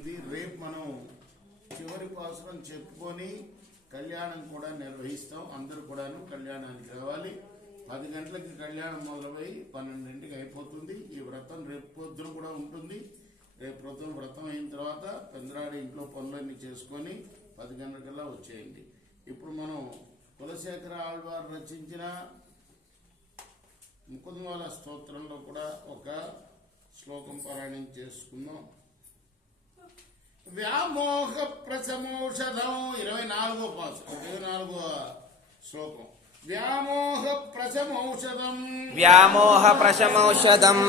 జరిగింది. రేపు మనం చివరి పాసురం చెప్పుకొని కళ్యాణం కూడా నిర్వహిస్తాం. అందరూ కూడాను కళ్యాణానికి రావాలి. 10 గంటలకి కళ్యాణం మొదలై 12ంటికి అయిపోతుంది. ఈ వ్రతం రేపు పొద్దున కూడా ఉంటుంది. రేపు పొద్దున వ్రతం అయిన తర్వాత పెందరాడి ఇంట్లో పనులన్నీ చేసుకొని 10 గంటలకల్లా వచ్చేయండి. ఇప్పుడు మనం కులశేఖర ఆళ్వారు రచించిన ముకుందమాల స్తోత్రంలో కూడా ఒక శ్లోకం పారాయణం చేసుకుందాం. వ్యామోహ ప్రశమౌషధం 24వ పాసు 24వ శ్లోకం. వ్యామోహ ప్రశమౌషధం వ్యామోహ ప్రశమౌషధం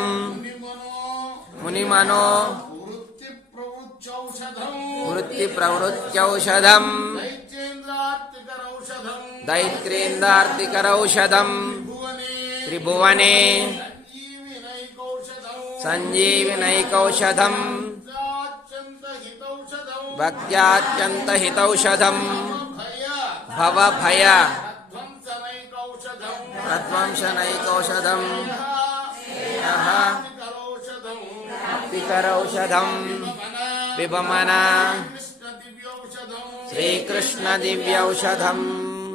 మునిమనో వృత్తి ప్రవృత్యౌషధం దైత్రేంద్రార్తికరౌషధం త్రిభువనే సంజీవినైకౌషధం భక్త్యాత్యంత హితౌషధం భవభయ ప్రధ్వంసనైకౌషధం అప్తికరౌషధం విభమన శ్రీకృష్ణ దివ్యౌషధం.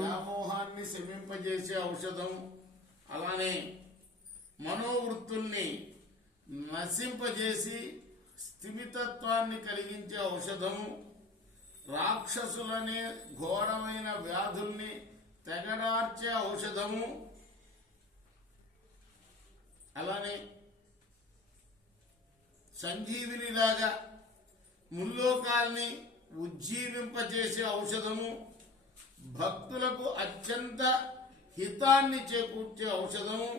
వ్యామోహాన్ని శమింపజేసే ఔషధం, అలానే మనోవృత్తుల్ని నశింపజేసి స్థిమితత్వాన్ని కలిగించే ఔషధము, రాక్షసులనే ఘోరమైన వ్యాధుల్ని తెగడార్చే ఔషధము, అలానే సంజీవినిలాగా ముల్లోకాల్ని ఉజ్జీవింపజేసే ఔషధము, భక్తులకు అత్యంత హితాన్ని చేకూర్చే ఔషధము,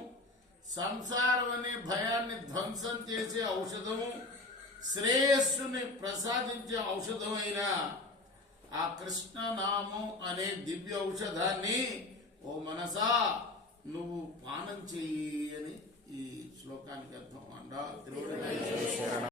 సంసారం అనే భయాన్ని ధ్వంసం చేసే ఔషధము, శ్రేయస్సుని ప్రసాదించే ఔషధమైన ఆ కృష్ణనామం అనే దివ్య ఔషధాన్ని ఓ మనసా నువ్వు పానం చెయ్యి అని